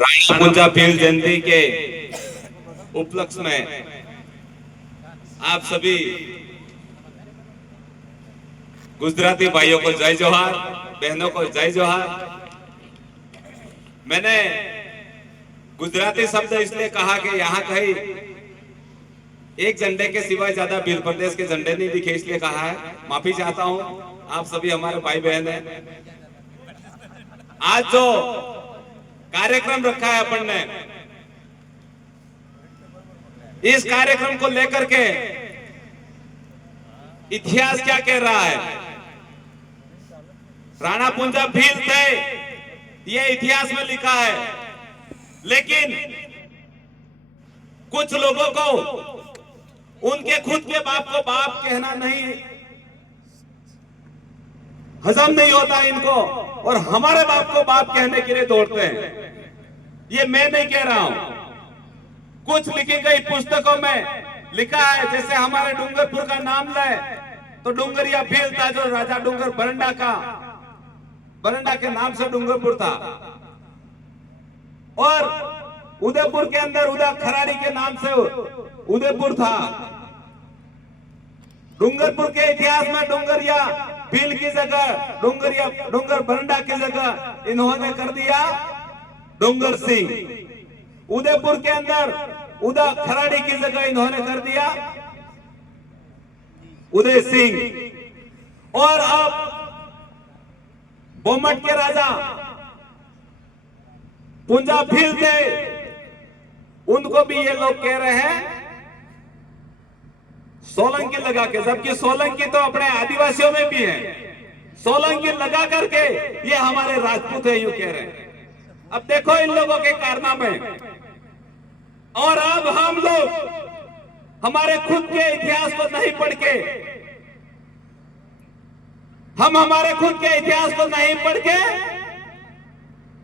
राणा कुंजा भील जयंती के उपलक्ष्य में आप सभी गुजराती भाइयों को जय जोहार, बहनों को जय जोहार। मैंने गुजराती शब्द इसलिए कहा कि यहाँ कहीं एक झंडे के सिवाय ज्यादा भील प्रदेश के झंडे नहीं दिखे, इसलिए कहा है। माफी चाहता हूं, आप सभी हमारे भाई बहन हैं। आज जो कार्यक्रम रखा है अपन ने, इस कार्यक्रम को लेकर के इतिहास क्या कह रहा है। राणा कुंजा भील थे, ये इतिहास में लिखा है, लेकिन कुछ लोगों को उनके खुद के बाप को बाप कहना नहीं हजम नहीं होता इनको, और हमारे बाप को बाप कहने के लिए दौड़ते हैं। ये मैं नहीं कह रहा हूं, कुछ लिखी गई पुस्तकों में लिखा है। जैसे हमारे डूंगरपुर का नाम ले तो डूंगरिया भील था, जो राजा डूंगर बरंडा के नाम से डूंगरपुर था, और उदयपुर के अंदर उदा खराड़ी के नाम से उदयपुर था। डूंगरपुर के इतिहास में डूंगरिया भील की जगह डूंगर बरंडा की जगह इन्होंने कर दिया डूंगर सिंह। उदयपुर के अंदर उदा खराड़ी की जगह इन्होंने कर दिया उदय सिंह। और अब बोमट के राजा कुंजा भील थे, उनको भी ये लोग कह रहे हैं सोलंकी लगा के, जबकि सोलंकी तो अपने आदिवासियों में भी है। सोलंकी लगा करके ये हमारे राजपूत है, यूं कह रहे हैं। अब देखो इन लोगों के कारनामे। और अब हम लोग हमारे खुद के इतिहास को नहीं पढ़ के, हम हमारे खुद के इतिहास को नहीं पढ़ के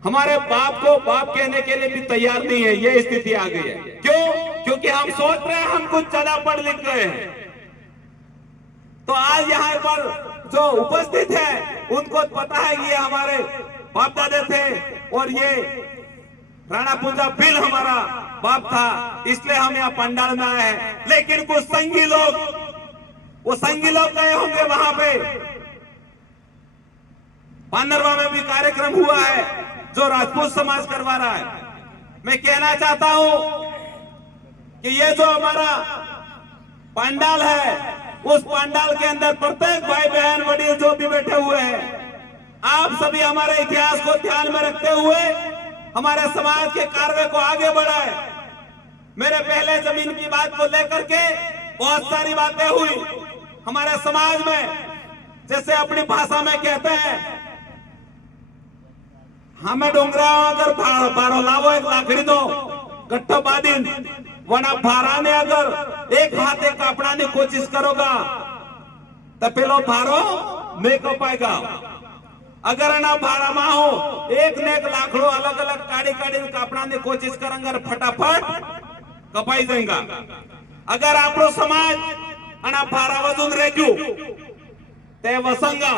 हमारे बाप को बाप कहने के लिए भी तैयार नहीं है। ये स्थिति आ गई है। क्यों? क्योंकि हम सोच रहे हैं हम कुछ ज्यादा पढ़ लिख गए हैं। तो आज यहाँ पर जो उपस्थित है उनको पता है कि ये हमारे बाप दादे थे, और ये राणा कुंजा भील हमारा बाप था, इसलिए हम यहाँ पंडाल में आए हैं। लेकिन कुछ संगी लोग, वो संगी लोग गए होंगे वहां पे। पांडरवा में भी कार्यक्रम हुआ है जो राजपूत समाज करवा रहा है। मैं कहना चाहता हूं कि ये जो हमारा पंडाल है, उस पंडाल के अंदर प्रत्येक भाई बहन वडील जो भी बैठे हुए हैं, आप सभी हमारे इतिहास को ध्यान में रखते हुए हमारे समाज के कार्य को आगे बढ़ाए। मेरे पहले जमीन की बात को लेकर के बहुत सारी बातें हुई हमारे समाज में। जैसे अपनी भाषा में कहते हैं, हमें डोंगरा अगर बारो लावो एक लाकड़ी दो गट्ठो बादीन वना भारा ने अगर एक हाथे कापड़ा ने कोशिश करोगा तो पेलो भारो नहीं को पाएगा। अगर ना भारा में हो एक ने एक लाखड़ो अलग अलग काड़ी काड़ी कापड़ा ने कोशिश करेंगे फटाफट कपाई जाएगा। अगर आपरो समाज अना भारा वजन रेजू ते वसंगा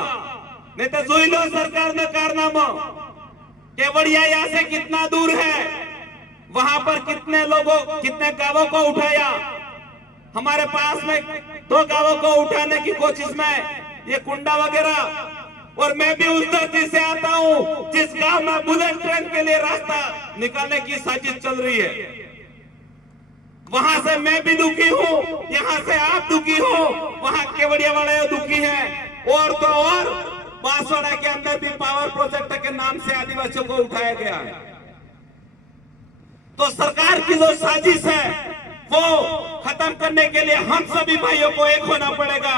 नहीं तो जोई लो सरकार ने कारनामा। केवड़िया यहाँ से कितना दूर है, वहां पर कितने गांवों को उठाया। हमारे पास में 2 गांवों को उठाने की कोशिश में ये कुंडा वगैरह। और मैं भी उस धरती से आता हूं जिस गांव में बुलेट ट्रेन के लिए रास्ता निकालने की साजिश चल रही है। वहां से मैं भी दुखी हूं, यहां से आप दुखी हो, वहां केवड़िया वाले दुखी हैं। और तो और बांसवाड़ा के अंदर भी पावर प्रोजेक्ट के नाम से आदिवासियों को उठाया गया है। तो सरकार की जो साजिश है वो खत्म करने के लिए हम सभी भाइयों को एक होना पड़ेगा।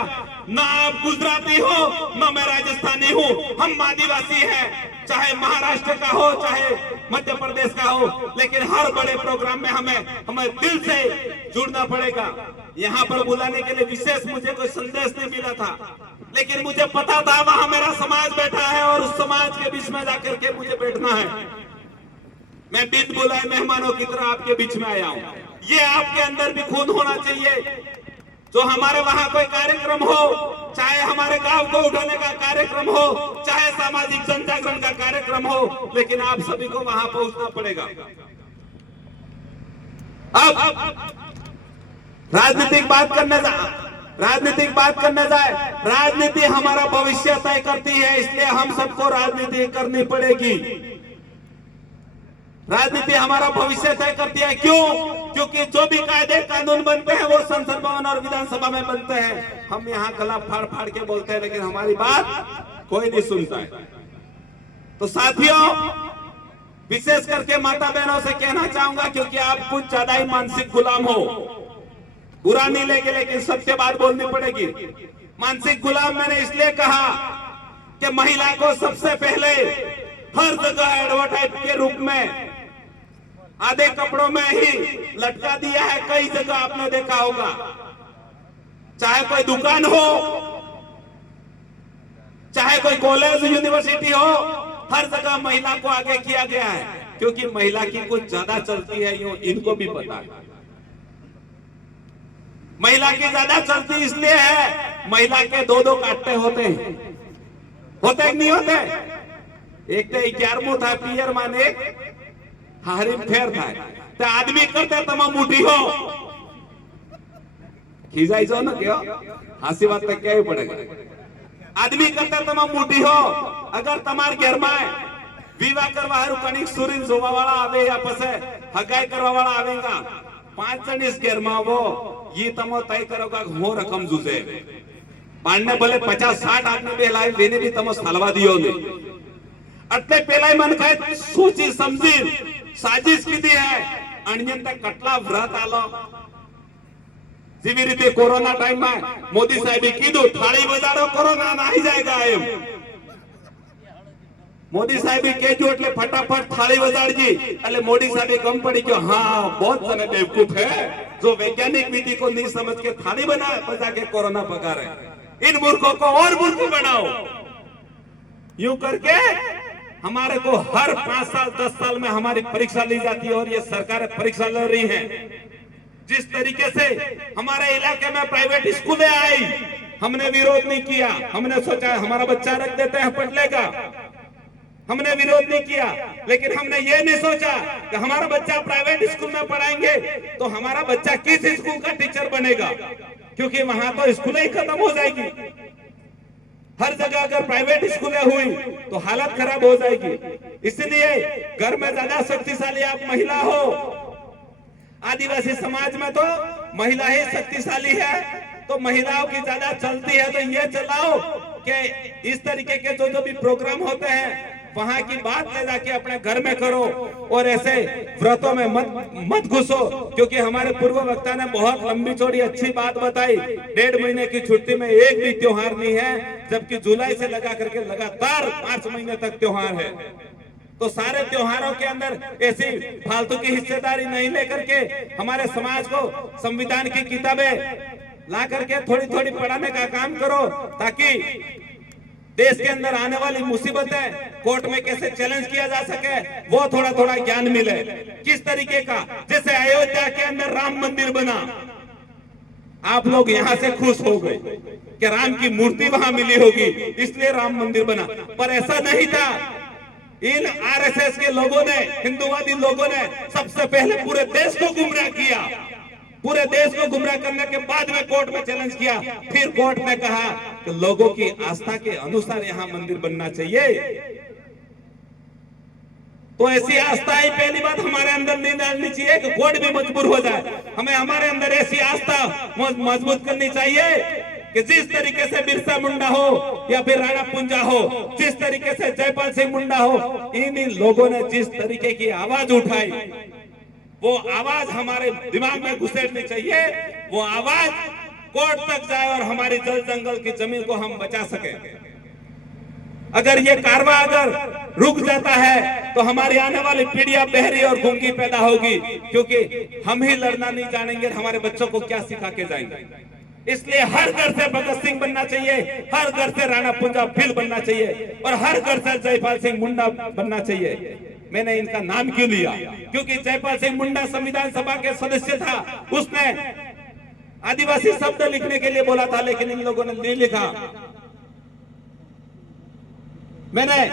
ना आप गुजराती हो, ना मैं राजस्थानी हूं, हम आदिवासी हैं। चाहे महाराष्ट्र का हो, चाहे मध्य प्रदेश का हो, लेकिन हर बड़े प्रोग्राम में हमें दिल से जुड़ना पड़ेगा। यहाँ पर बुलाने के लिए विशेष मुझे कोई संदेश नहीं मिला था, लेकिन मुझे पता था वहां मेरा समाज बैठा है और उस समाज के बीच में जाकर के मुझे बैठना है। मैं बिन बुलाए मेहमानों की तरह आपके बीच में आया हूं। ये आपके अंदर भी खून होना चाहिए। जो हमारे वहां कोई कार्यक्रम हो, चाहे हमारे गांव को उठाने का कार्यक्रम हो, चाहे सामाजिक जनजागरण का कार्यक्रम हो, लेकिन आप सभी को वहां पहुंचना पड़ेगा। अब राजनीतिक बात करने जाए, राजनीति हमारा भविष्य तय करती है, इसलिए हम सबको राजनीति करनी पड़ेगी। राजनीति हमारा भविष्य तय करती है। क्यों? क्योंकि जो भी कायदे कानून बनते हैं वो संसद भवन और विधानसभा में बनते हैं। हम यहाँ गला फाड़ फाड़ के बोलते हैं, लेकिन हमारी बात कोई नहीं सुनता है। तो साथियों, विशेष करके माता बहनों से कहना चाहूंगा, क्योंकि आप कुछ ज्यादा ही मानसिक गुलाम हो, बुरा नहीं लेंगे, लेकिन सत्य बात बोलनी पड़ेगी। मानसिक गुलाम मैंने इसलिए कहा कि महिला को सबसे पहले हर जगह एडवर्टाइज के रूप में आधे कपड़ों में ही लटका दिया है। कई जगह आपने देखा होगा, चाहे कोई दुकान हो, चाहे कोई कॉलेज यूनिवर्सिटी हो, हर जगह महिला को आगे किया गया है, क्योंकि महिला की कुछ ज्यादा चलती है, यूं इनको भी पता है। महिला की ज्यादा चलती इसलिए है, महिला के दो दो काटे होते कि नहीं होते? एक तो 11 था पियर माने हारिम फेर था, तो आदमी करते तमा मुठी हो खिजाई जाओ ना, क्यों हंसी बात तक क्या ही पड़ेगा। आदमी करते तमा मुठी हो, अगर तमार घर में विवाह करवा कनिक सुरीन जोवा वाला आवे या पसे हगाई करवा वाला आवेगा, 5 जन इस घर में वो ये तमो तय करोगा हो रकम जुजे पांडे भले 50-60 आदमी बेलाई लेने भी तमो सलवा दियो ने એટલે પેલાય મન કહે સોચી સમજી સાજિશ કીધી હે અણ્યંત કટલા વ્રત આલો જેવી રીતે કોરોના ટાઈમ માં મોદી સાહેબે કીધું થાળી બજાડો કોરોના નાહી જાયગા એમ મોદી સાહેબે કહેજો એટલે ફટાફટ થાળી બજાડજી એટલે મોદી સાહેબે ગમ પડી ગયો હા बहुत जने बेवकूफ है जो वैज्ञानिक विधि को नहीं समझ के थाली बजा के कोरोना पका रहे। इन मूर्खों को और मूर्ख बनाओ। यूं करके हमारे को हर 5 साल 10 साल में हमारी परीक्षा ली जाती है, और ये सरकारें परीक्षा ले रही हैं। जिस तरीके से हमारे इलाके में प्राइवेट स्कूलें आई, हमने विरोध नहीं किया, हमने सोचा हमारा बच्चा रख देते हैं पढ़ लेगा, हमने विरोध नहीं किया। लेकिन हमने ये नहीं सोचा कि हमारा बच्चा प्राइवेट स्कूल में पढ़ाएंगे तो हमारा बच्चा किस स्कूल का टीचर बनेगा, क्योंकि वहां तो स्कूलें ही खत्म हो जाएगी। हर जगह अगर प्राइवेट स्कूलें हुई तो हालत खराब हो जाएगी। इसलिए घर में ज्यादा शक्तिशाली आप महिला हो। आदिवासी समाज में तो महिला ही शक्तिशाली है, तो महिलाओं की ज्यादा चलती है। तो ये चलाओ कि इस तरीके के जो भी प्रोग्राम होते हैं वहां की बात ले जाके अपने घर में करो, और ऐसे व्रतों में मत घुसो, क्योंकि हमारे पूर्व वक्ता ने बहुत लंबी चौड़ी अच्छी बात बताई। 1.5 महीने की छुट्टी में एक भी त्योहार नहीं है, जबकि जुलाई से लगा करके लगातार 5 महीने तक त्योहार है। तो सारे त्योहारों के अंदर ऐसी फालतू की हिस्सेदारी नहीं लेकर के हमारे समाज को संविधान की किताबें ला करके थोड़ी थोड़ी पढ़ाने का काम करो, ताकि देश के अंदर आने वाली मुसीबतें कोर्ट में कैसे चैलेंज किया जा सके वो थोड़ा थोड़ा ज्ञान मिले। किस तरीके का, जैसे अयोध्या के अंदर राम मंदिर बना, आप लोग यहां से खुश हो गए कि राम की मूर्ति वहां मिली होगी इसलिए राम मंदिर बना, पर ऐसा नहीं था। इन आरएसएस के लोगों ने, हिंदूवादी लोगों ने सबसे पहले पूरे देश को गुमराह किया। पूरे देश को गुमराह करने के बाद में कोर्ट में चैलेंज किया, फिर कोर्ट ने कहा कि लोगों की आस्था के अनुसार यहां मंदिर बनना चाहिए। तो ऐसी आस्था ही पहली बात हमारे अंदर नहीं डालनी चाहिए कि कोर्ट भी मजबूर हो जाए। हमें हमारे अंदर ऐसी आस्था मजबूत करनी चाहिए कि जिस तरीके से बिरसा मुंडा हो या फिर राणा पुंजा हो, जिस तरीके से जयपाल सिंह मुंडा हो, इन लोगों ने जिस तरीके की आवाज उठाई, वो आवाज हमारे दिमाग में घुसेड़नी चाहिए। वो आवाज कोर्ट तक जाए और हमारी जल जंगल की जमीन को हम बचा सके। अगर ये कारवा अगर रुक जाता है तो हमारी आने वाली पीढ़ियां बहरी और गूंगी पैदा होगी, क्योंकि हम ही लड़ना नहीं जानेंगे, हमारे बच्चों को क्या सिखा के जाएंगे। इसलिए हर घर से भगत सिंह बनना चाहिए, हर घर से राणा पुंजा भील बनना चाहिए, और हर घर से जयपाल सिंह मुंडा बनना चाहिए। मैंने इनका नाम क्यों लिया? क्योंकि जयपाल सिंह मुंडा संविधान सभा के सदस्य था, उसने आदिवासी शब्द लिखने के लिए बोला था, लेकिन इन लोगों ने नहीं लिखा। मैंने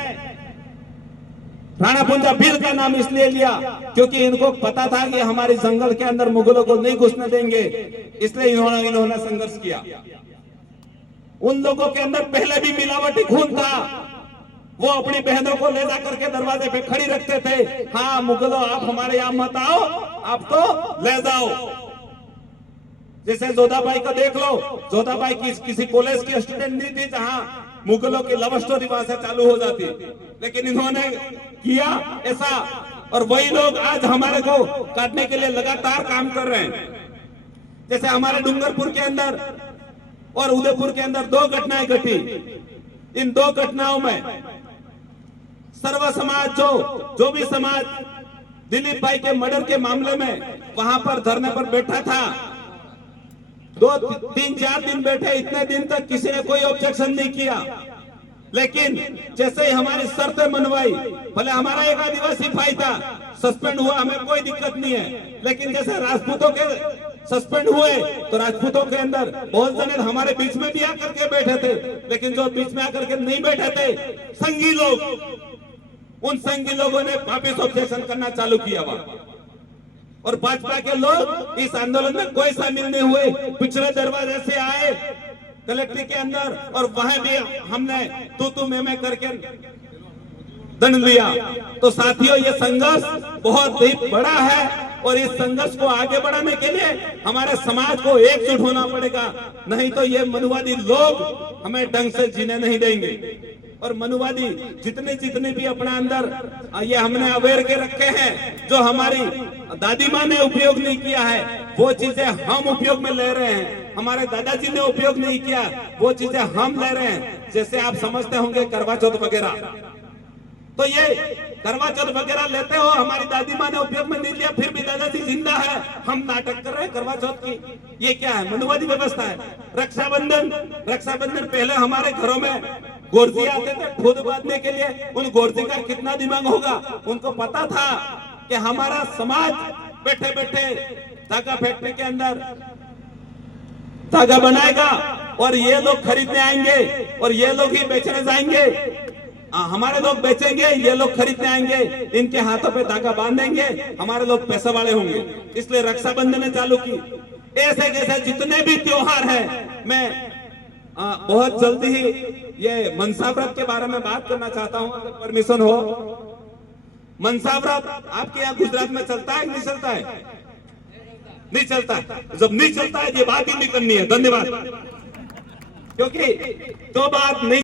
राणा पुंजा भील का नाम इसलिए लिया क्योंकि इनको पता था कि हमारे जंगल के अंदर मुगलों को नहीं घुसने देंगे, इसलिए इन्होंने संघर्ष किया। उन लोगों के अंदर पहले भी मिलावटी खून था, वो अपनी बहनों को ले जाकर के दरवाजे पे खड़ी रखते थे। हाँ मुगलों, आप हमारे यहाँ मत आओ, आप तो ले जाओ। जैसे जोधाबाई को देख लो, जोधाबाई किसी कॉलेज की स्टूडेंट नहीं थी जहां मुगलों की लव स्टोरी वहां से चालू हो जाती, लेकिन इन्होंने किया ऐसा, और वही लोग आज हमारे को काटने के लिए लगातार काम कर रहे हैं। जैसे हमारे डूंगरपुर के अंदर और उदयपुर के अंदर 2 घटनाएं घटी। इन 2 घटनाओं में सर्व समाज, जो भी समाज दिलीप भाई के मर्डर के मामले में वहां पर धरने पर बैठा था, 2-3-4 दिन बैठे, इतने दिन तक किसी ने कोई ऑब्जेक्शन नहीं किया। लेकिन जैसे ही हमारी शर्तें मनवाई, भले हमारा एक आदिवासी भाई था, सस्पेंड हुआ, हमें कोई दिक्कत नहीं है, लेकिन जैसे राजपूतों के सस्पेंड हुए तो राजपूतों के अंदर बहुत जने हमारे बीच में भी आकर के बैठे थे, लेकिन जो बीच में आकर के नहीं बैठे थे संघी लोग, उन संघी लोगों ने वापिस ऑब्जेक्शन करना चालू किया वहां। और भाजपा के लोग इस आंदोलन में कोई शामिल नहीं हुए, पिछले दरवाजे से आए कलेक्ट्रेट के अंदर, और वहां भी हमने तू मैं करके दंड लिया। तो साथियों, ये संघर्ष बहुत ही बड़ा है, और इस संघर्ष को आगे बढ़ाने के लिए हमारे समाज को एकजुट होना पड़ेगा, नहीं तो ये मनुवादी लोग हमें ढंग से जीने नहीं देंगे। और मनुवादी जितने भी अपना अंदर ये हमने अवेयर के रखे हैं, जो हमारी दादी माँ ने उपयोग नहीं किया है, वो चीजें हम उपयोग में ले रहे हैं। हमारे दादाजी ने उपयोग नहीं किया, वो चीजें हम ले रहे हैं। जैसे आप समझते होंगे करवा चौथ वगैरह, तो ये करवा चौथ वगैरह लेते हो, हमारी दादी माँ ने उपयोग में नहीं लिया, फिर भी दादाजी जिंदा है, हम नाटक कर रहे हैं करवा चौथ की। ये क्या है? मनुवादी व्यवस्था है। रक्षाबंधन पहले हमारे घरों में गोरजी आते थे खुद बांधने के लिए, उन गोरजी का कितना दिमाग होगा, उनको पता था कि हमारा समाज बैठे बैठे धागा फैक्ट्री के अंदर धागा बनाएगा, और ये लोग खरीदने आएंगे, और ये लोग ही बेचने जाएंगे। हमारे लोग बेचेंगे, ये लोग खरीदने आएंगे, इनके हाथों पे धागा बांधेंगे, हमारे लोग पैसे वाले होंगे। इसलिए रक्षाबंधन ने चालू की। ऐसे कैसे जितने भी त्योहार हैं, मैं बहुत जल्दी ही ये मनसा व्रत के बारे में बात करना चाहता हूं, अगर परमिशन हो। मनसा व्रत आपके यहाँ गुजरात में चलता है, नहीं चलता है? नहीं चलता है। जब नहीं चलता है, ये बात ही नहीं करनी है। धन्यवाद। क्योंकि जो बात नहीं